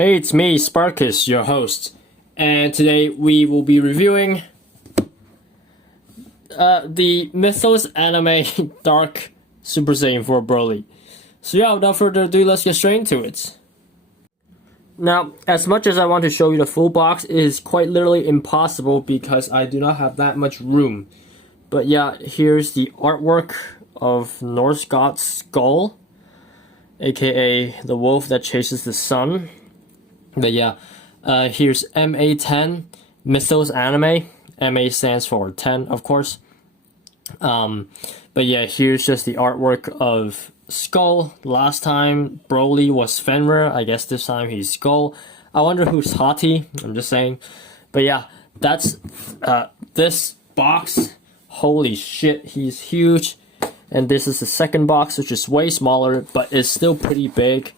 Hey, it's me, Sparkist, your host, and today we will be reviewing the Mythos anime Dark Super Saiyan 4 Broly. So yeah, without further ado, let's get straight into it. Now, as much as I want to show you the full box, it is quite literally impossible because I do not have that much room. But yeah, here's the artwork of Norse god Skoll, aka the wolf that chases the sun. But yeah, here's MA10, Mythos anime. MA stands for 10, of course. But yeah, here's just the artwork of Skoll. Last time Broly was Fenrir. I guess this time he's Skoll. I wonder who's Hati. I'm just saying. But yeah, that's this box. Holy shit, he's huge. And this is the second box, which is way smaller, but it's still pretty big.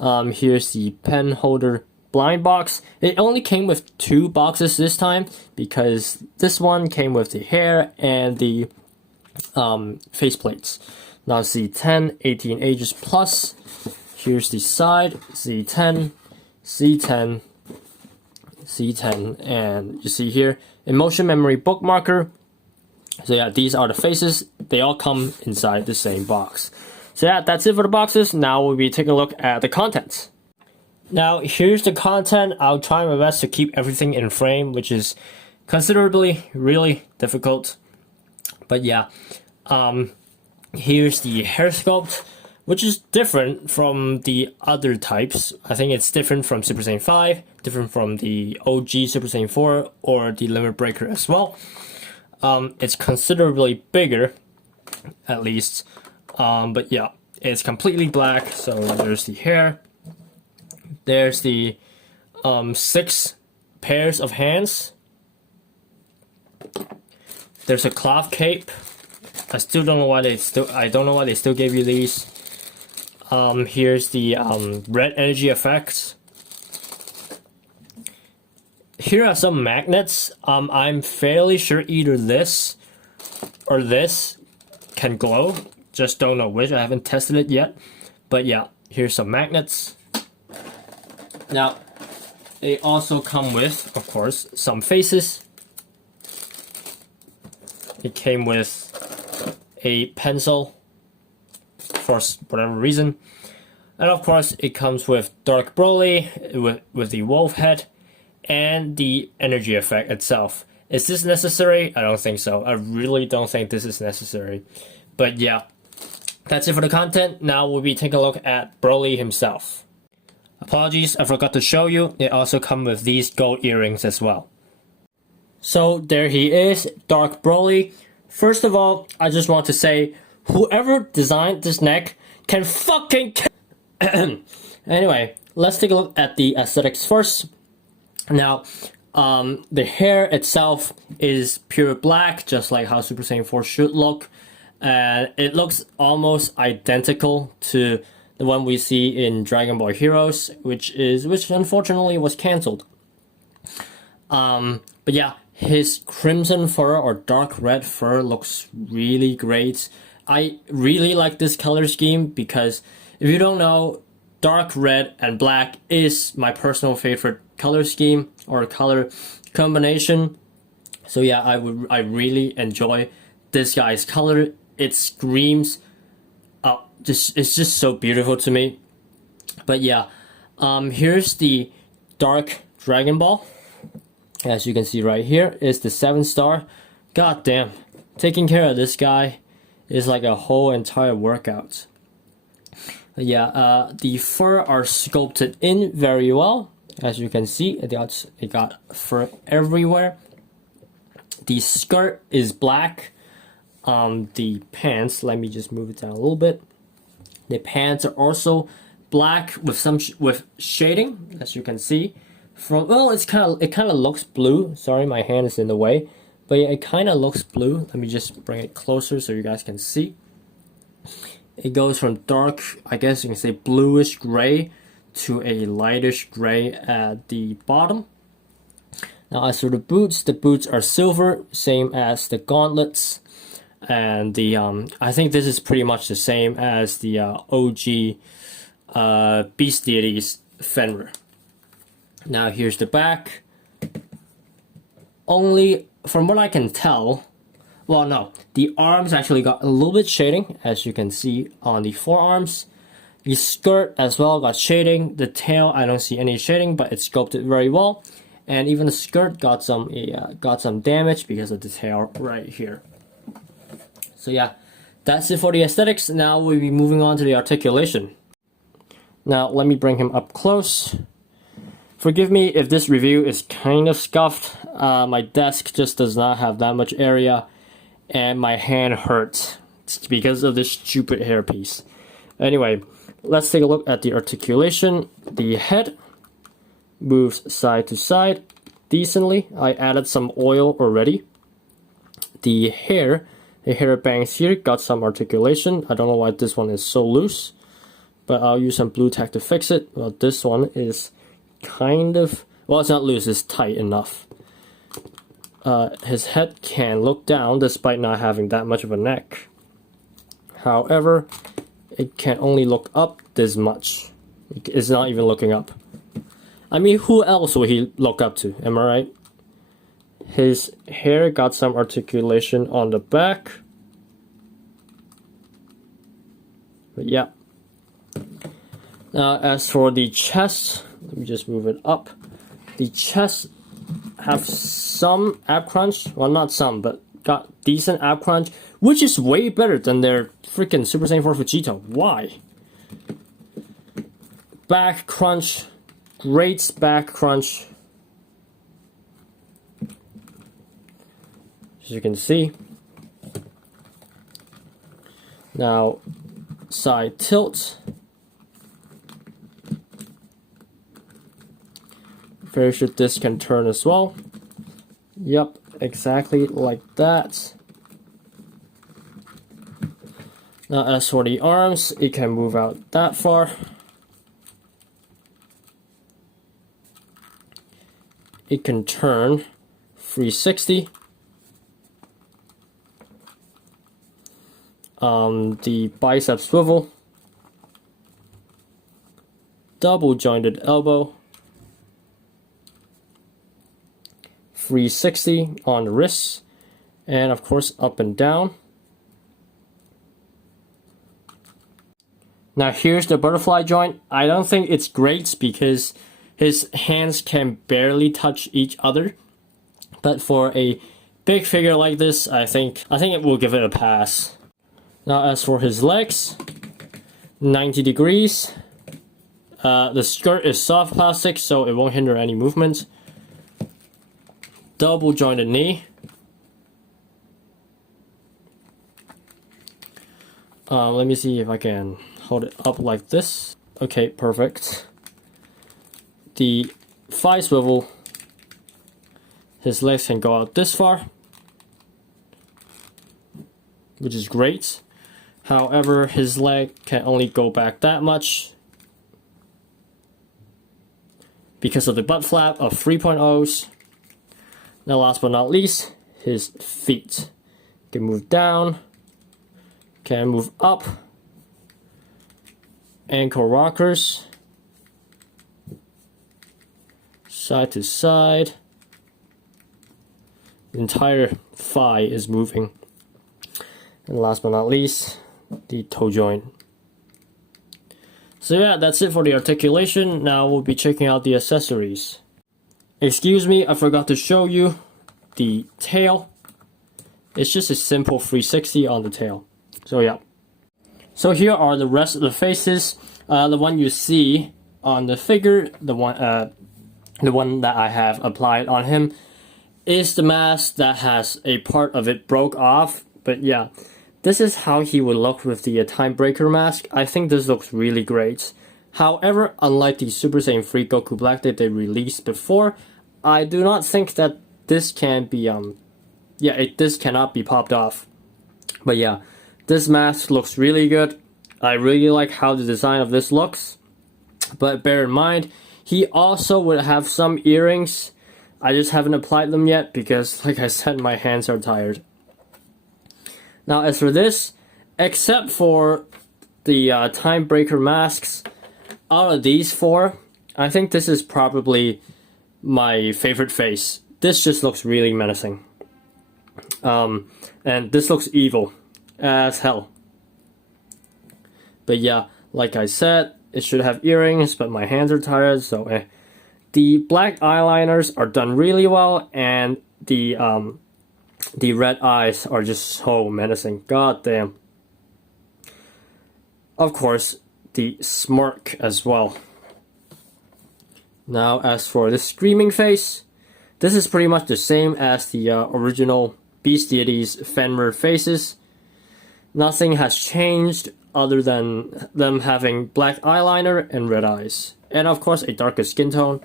Here's the pen holder blind box. It only came with 2 boxes this time because this one came with the hair and the face plates. Now Z10, 18 ages plus. Here's the side, Z10, C10, C10, and you see here, emotion memory bookmarker. So yeah, these are the faces. They all come inside the same box. So yeah, that's it for the boxes. Now we'll be taking a look at the contents. Now here's the content. I'll try my best to keep everything in frame, which is considerably really difficult. But yeah, here's the hair sculpt, which is different from the other types. I think it's different from Super Saiyan 5, different from the OG Super Saiyan 4 or the Limit Breaker as well. It's considerably bigger, at least. But yeah, it's completely black. So there's the hair. There's the 6 pairs of hands. There's a cloth cape. I still don't know why they still gave you these. Here's the red energy effects. Here are some magnets. I'm fairly sure either this or this can glow. Just don't know which. I haven't tested it yet. But yeah, here's some magnets. Now, they also come with, of course, some faces. It came with a pencil for whatever reason. And of course, it comes with Dark Broly with the wolf head and the energy effect itself. Is this necessary? I don't think so. I really don't think this is necessary. But yeah, that's it for the content. Now we'll be taking a look at Broly himself. Apologies, I forgot to show you. It also comes with these gold earrings as well. So there he is, Dark Broly. First of all, I just want to say, whoever designed this neck can fucking Anyway, let's take a look at the aesthetics first. Now, the hair itself is pure black, just like how Super Saiyan 4 should look. And it looks almost identical to the one we see in Dragon Ball Heroes, which unfortunately was cancelled. But yeah, his crimson fur or dark red fur looks really great. I really like this color scheme because if you don't know, dark red and black is my personal favorite color scheme or color combination. So yeah, I really enjoy this guy's color. It screams. It's just so beautiful to me. But yeah, here's the Dark Dragon Ball. As you can see right here is the 7-star. God damn, taking care of this guy is like a whole entire workout. But yeah, the fur are sculpted in very well. As you can see, it got fur everywhere. The skirt is black. The pants, let me just move it down a little bit. The pants are also black with some with shading, as you can see. It kind of looks blue. Sorry, my hand is in the way, but yeah, it kind of looks blue. Let me just bring it closer so you guys can see. It goes from dark, I guess you can say bluish gray, to a lightish gray at the bottom. Now, as for the boots are silver, same as the gauntlets. And the I think this is pretty much the same as the OG Beast Deities Fenrir. Now here's the back. Only from what I can tell, well, no, the arms actually got a little bit shading, as you can see on the forearms. The skirt as well got shading. The tail, I don't see any shading, but it's sculpted very well. And even the skirt got some damage because of the tail right here. So yeah, that's it for the aesthetics. Now we'll be moving on to the articulation. Now let me bring him up close. Forgive me if this review is kind of scuffed. My desk just does not have that much area, and my hand hurts because of this stupid hairpiece. Anyway, let's take a look at the articulation. The head moves side to side decently. I added some oil already. The hair bangs here got some articulation. I don't know why this one is so loose, but I'll use some blue tack to fix it. Well, this one is kind of, well, it's not loose, it's tight enough. His head can look down despite not having that much of a neck. However, it can only look up this much. It's not even looking up. I mean, who else would he look up to? Am I right? His hair got some articulation on the back. But yeah. Now, as for the chest, let me just move it up. The chest have some ab crunch. Well, not some, but got decent ab crunch, which is way better than their freaking Super Saiyan 4 Vegito. Why? Back crunch. Great back crunch. As you can see. Now, side tilt. Very sure this can turn as well. Yep, exactly like that. Now as for the arms, it can move out that far. It can turn 360. The bicep swivel. Double jointed elbow. 360 on the wrists, and of course up and down. Now here's the butterfly joint. I don't think it's great because his hands can barely touch each other, but for a big figure like this, I think it will give it a pass. Now as for his legs, 90 degrees. The skirt is soft plastic, so it won't hinder any movement. Double jointed knee. Let me see if I can hold it up like this. Okay, perfect. The thigh swivel. His legs can go out this far, which is great. However, his leg can only go back that much because of the butt flap of 3.0s. Now last but not least, his feet. Can move down, can move up, ankle rockers, side to side. The entire thigh is moving. And last but not least, the toe joint. So yeah, that's it for the articulation. Now we'll be checking out the accessories. Excuse me, I forgot to show you the tail. It's just a simple 360 on the tail. So yeah. So here are the rest of the faces. The one you see on the figure, the one that I have applied on him, is the mask that has a part of it broke off. But yeah, this is how he would look with the Time Breaker mask. I think this looks really great. However, unlike the Super Saiyan 3 Goku Black that they released before, I do not think that this can be, this cannot be popped off. But yeah, this mask looks really good. I really like how the design of this looks. But bear in mind, he also would have some earrings. I just haven't applied them yet because, like I said, my hands are tired. Now as for this, except for the Time Breaker masks, out of these four, I think this is probably my favorite face. This just looks really menacing. And this looks evil as hell. But yeah, like I said, it should have earrings, but my hands are tired, so eh. The black eyeliners are done really well, and the red eyes are just so menacing. God damn. Of course, the smirk as well. Now, as for the screaming face, this is pretty much the same as the original Beast Deities Fenrir faces. Nothing has changed other than them having black eyeliner and red eyes. And of course, a darker skin tone.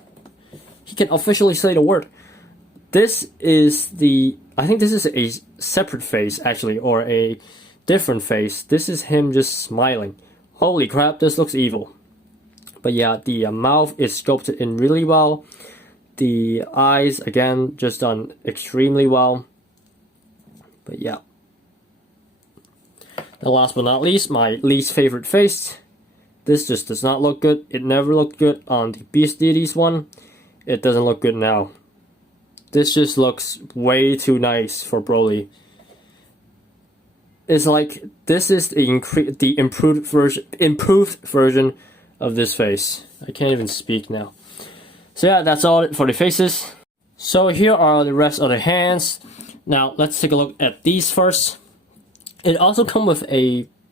He can officially say the word. This is the... I think this is a separate face, actually, or a different face. This is him just smiling. Holy crap, this looks evil. But yeah, the mouth is sculpted in really well. The eyes, again, just done extremely well. But yeah. And last but not least, my least favorite face. This just does not look good. It never looked good on the Beast Deities one. It doesn't look good now. This just looks way too nice for Broly. It's like this is the improved version of this face. I can't even speak now. So yeah, that's all for the faces. So here are the rest of the hands. Now let's take a look at these first. It also comes with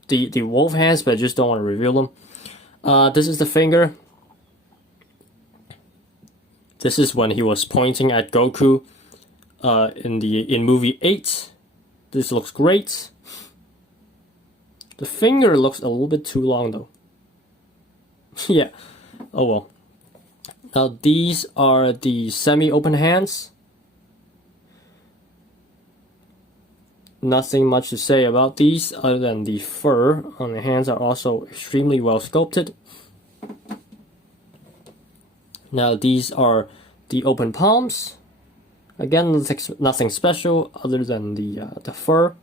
the wolf hands, but I just don't want to reveal them. This is the finger. This is when he was pointing at Goku in movie 8. This looks great. The finger looks a little bit too long though. Yeah, oh well. Now these are the semi-open hands. Nothing much to say about these other than the fur on the hands are also extremely well sculpted. Now these are the open palms. Again, nothing special other than the fur.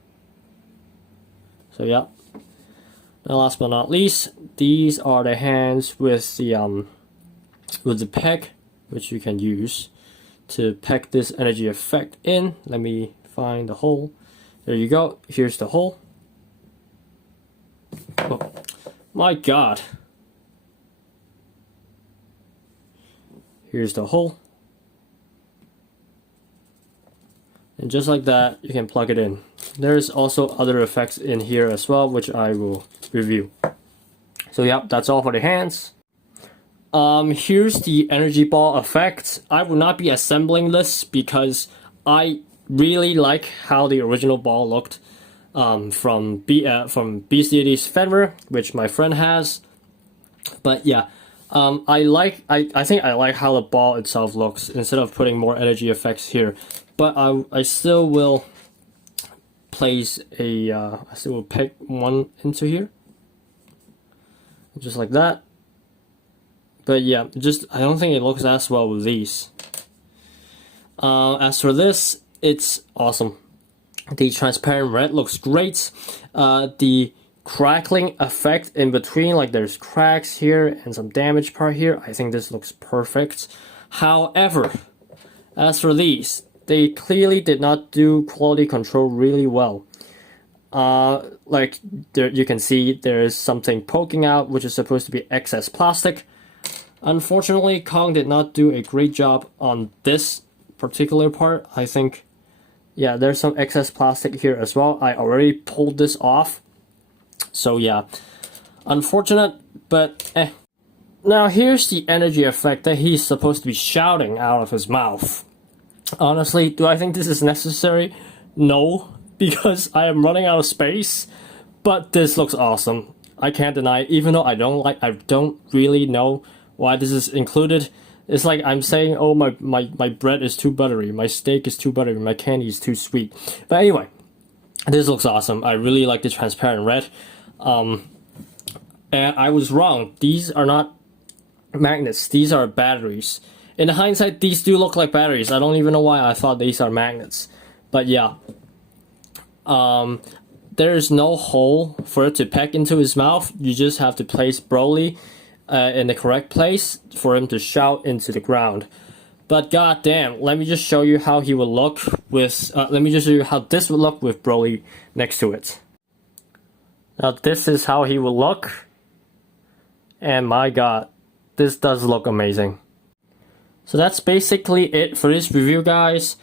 So yeah. Now last but not least, these are the hands with the peg, which you can use to peg this energy effect in. Let me find the hole. There you go. Here's the hole. Oh, my God. Here's the hole. And just like that, you can plug it in. There's also other effects in here as well, which I will review. So yeah, that's all for the hands. Here's the energy ball effect. I will not be assembling this because I really like how the original ball looked from Beast Deities Fenrir, which my friend has. But yeah, I think I like how the ball itself looks instead of putting more energy effects here. But I still will place I still will pick one into here, just like that. But yeah, I don't think it looks as well with these. As for this, it's awesome. The transparent red looks great. The crackling effect in between, like there's cracks here and some damage part here, I think this looks perfect. However, as for these, they clearly did not do quality control really well. Like there, you can see there is something poking out, which is supposed to be excess plastic. Unfortunately, Kong did not do a great job on this particular part. I think, yeah, there's some excess plastic here as well. I already pulled this off. So yeah, unfortunate, but eh. Now here's the energy effect that he's supposed to be shouting out of his mouth. Honestly, do I think this is necessary? No, because I am running out of space. But this looks awesome. I can't deny it, even though I don't really know why this is included. It's like I'm saying, oh, my bread is too buttery, my steak is too buttery, my candy is too sweet. But anyway, this looks awesome. I really like the transparent red. And I was wrong. These are not magnets. These are batteries. In hindsight, these do look like batteries. I don't even know why I thought these are magnets. But yeah. There is no hole for it to peck into his mouth. You just have to place Broly in the correct place for him to shout into the ground. But goddamn, let me just show you how he would look with. Let me just show you how this would look with Broly next to it. Now this is how he will look, and my god, this does look amazing. So that's basically it for this review, guys.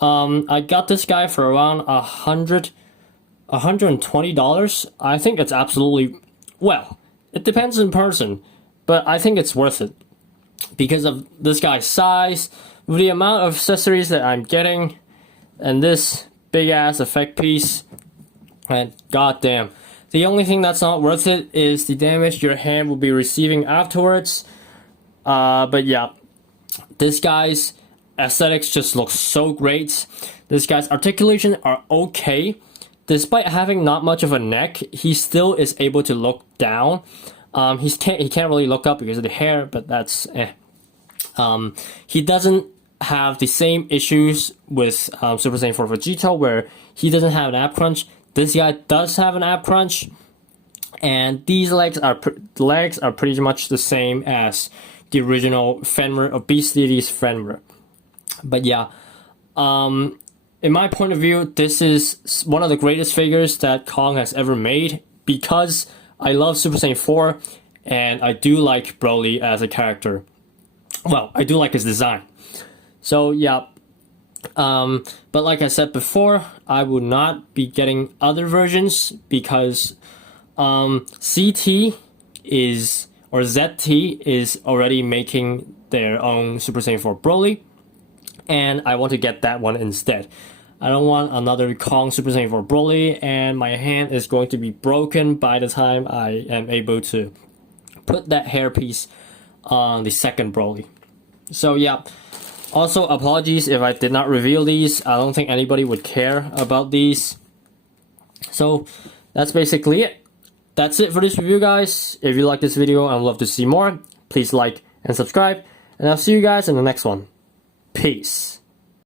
I got this guy for around $120. I think it's absolutely, well, it depends in person, but I think it's worth it because of this guy's size, with the amount of accessories that I'm getting, and this big ass effect piece. And goddamn, the only thing that's not worth it is the damage your hand will be receiving afterwards. But yeah, this guy's aesthetics just looks so great. This guy's articulation are okay. Despite having not much of a neck, he still is able to look down. He can't really look up because of the hair, but that's eh. He doesn't have the same issues with Super Saiyan 4 Vegito, where he doesn't have an ab crunch. This guy does have an ab crunch, and these legs are pretty much the same as the original Fenrir of Beast Deities Fenrir. But yeah, in my point of view, this is one of the greatest figures that Kong has ever made, because I love Super Saiyan 4, and I do like Broly as a character. Well, I do like his design. So yeah, but like I said before, I will not be getting other versions because CT is, or ZT is already making their own Super Saiyan 4 Broly, and I want to get that one instead. I don't want another Kong Super Saiyan 4 Broly, and my hand is going to be broken by the time I am able to put that hairpiece on the second Broly. So yeah, also apologies if I did not reveal these. I don't think anybody would care about these. So that's basically it. That's it for this review, guys. If you like this video and would love to see more, please like and subscribe, and I'll see you guys in the next one. Peace.